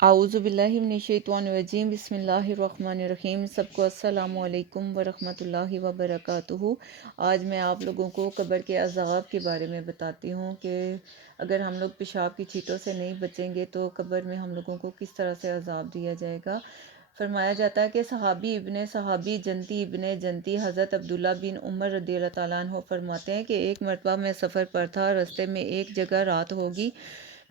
اعوذ باللہ من الشیطان الرجیم بسم اللہ الرحمن الرحیم۔ سب کو السلام علیکم ورحمۃ اللہ وبرکاتہ۔ آج میں آپ لوگوں کو قبر کے عذاب کے بارے میں بتاتی ہوں کہ اگر ہم لوگ پیشاب کی چھینٹوں سے نہیں بچیں گے تو قبر میں ہم لوگوں کو کس طرح سے عذاب دیا جائے گا۔ فرمایا جاتا ہے کہ صحابی جنتی ابن جنتی حضرت عبداللہ بن عمر رضی اللہ تعالیٰ عنہ فرماتے ہیں کہ ایک مرتبہ میں سفر پر تھا، راستے میں ایک جگہ رات ہوگی۔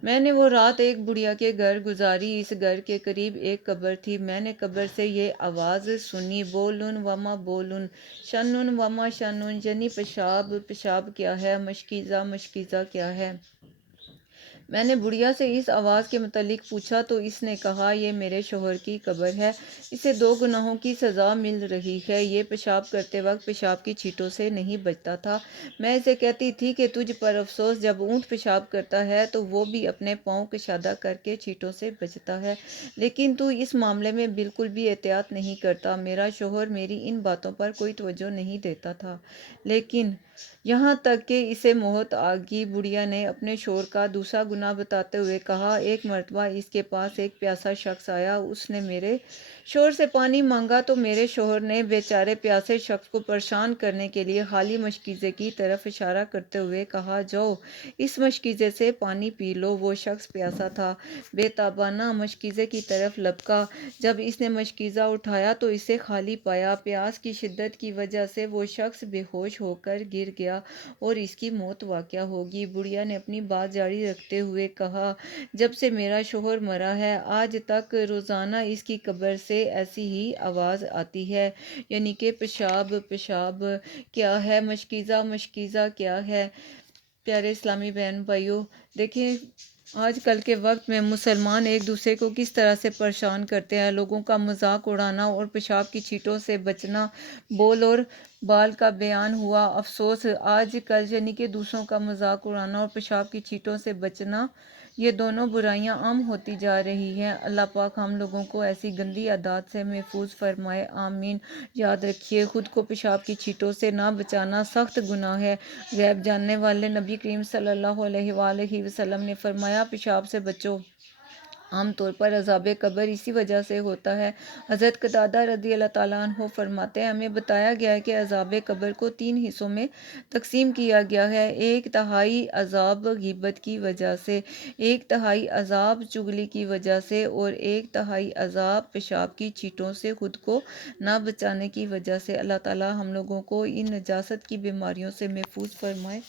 میں نے وہ رات ایک بڑھیا کے گھر گزاری۔ اس گھر کے قریب ایک قبر تھی۔ میں نے قبر سے یہ آواز سنی، بولن وما بولن، شنن وما شنن، یعنی پیشاب کیا ہے، مشکیزہ کیا ہے۔ میں نے بڑھیا سے اس آواز کے متعلق پوچھا تو اس نے کہا، یہ میرے شوہر کی قبر ہے، اسے 2 گناہوں کی سزا مل رہی ہے۔ یہ پیشاب کرتے وقت پیشاب کی چھینٹوں سے نہیں بچتا تھا۔ میں اسے کہتی تھی کہ تجھ پر افسوس، جب اونٹ پیشاب کرتا ہے تو وہ بھی اپنے پاؤں کشادہ کر کے چھینٹوں سے بچتا ہے، لیکن تو اس معاملے میں بالکل بھی احتیاط نہیں کرتا۔ میرا شوہر میری ان باتوں پر کوئی توجہ نہیں دیتا تھا، لیکن یہاں تک کہ اسے موت آ گئی۔ بڑھیا نے اپنے شوہر کا دوسرا گناہ بتاتے ہوئے کہا، ایک مرتبہ اس کے پاس ایک پیاسا شخص آیا۔ اس نے میرے شوہر سے پانی مانگا تو میرے شوہر نے بیچارے پیاسے شخص کو پریشان کرنے کے لیے خالی مشکیزے کی طرف اشارہ کرتے ہوئے کہا، جاؤ اس مشکیزے سے پانی پی لو۔ وہ شخص پیاسا تھا، بے تابانہ مشکیزے کی طرف لپکا۔ جب اس نے مشکیزہ اٹھایا تو اسے خالی پایا۔ پیاس کی شدت کی وجہ سے وہ شخص بے ہوش ہو کر گر گیا اور اس کی موت واقع ہو گئی۔ بڑھیا نے اپنی بات جاری رکھتے ہوئے کہا، جب سے میرا شوہر مرا ہے آج تک روزانہ اس کی قبر سے ایسی ہی آواز آتی ہے، یعنی کہ پیشاب کیا ہے، مشکیزہ کیا ہے۔ پیارے اسلامی بہن بھائیوں، دیکھیں آج کل کے وقت میں مسلمان ایک دوسرے کو کس طرح سے پریشان کرتے ہیں۔ لوگوں کا مذاق اڑانا اور پیشاب کی چھینٹوں سے بچنا بول اور بال کا بیان ہوا۔ افسوس، آج کل یعنی کہ دوسروں کا مذاق اڑانا اور پیشاب کی چھینٹوں سے بچنا، یہ دونوں برائیاں عام ہوتی جا رہی ہیں۔ اللہ پاک ہم لوگوں کو ایسی گندی عادات سے محفوظ فرمائے، آمین۔ یاد رکھیے، خود کو پیشاب کی چھینٹوں سے نہ بچانا سخت گناہ ہے۔ غیب جاننے والے نبی کریم صلی اللہ علیہ وآلہ وسلم نے فرمایا، پیشاب سے بچو۔ عام طور پر عذاب قبر اسی وجہ سے ہوتا ہے۔ حضرت قتادہ رضی اللہ تعالیٰ عنہ فرماتے ہیں، ہمیں بتایا گیا ہے کہ عذاب قبر کو 3 حصوں میں تقسیم کیا گیا ہے۔ 1/3 عذاب غیبت کی وجہ سے، 1/3 عذاب چغلی کی وجہ سے اور 1/3 عذاب پیشاب کی چھینٹوں سے خود کو نہ بچانے کی وجہ سے۔ اللہ تعالیٰ ہم لوگوں کو ان نجاست کی بیماریوں سے محفوظ فرمائے۔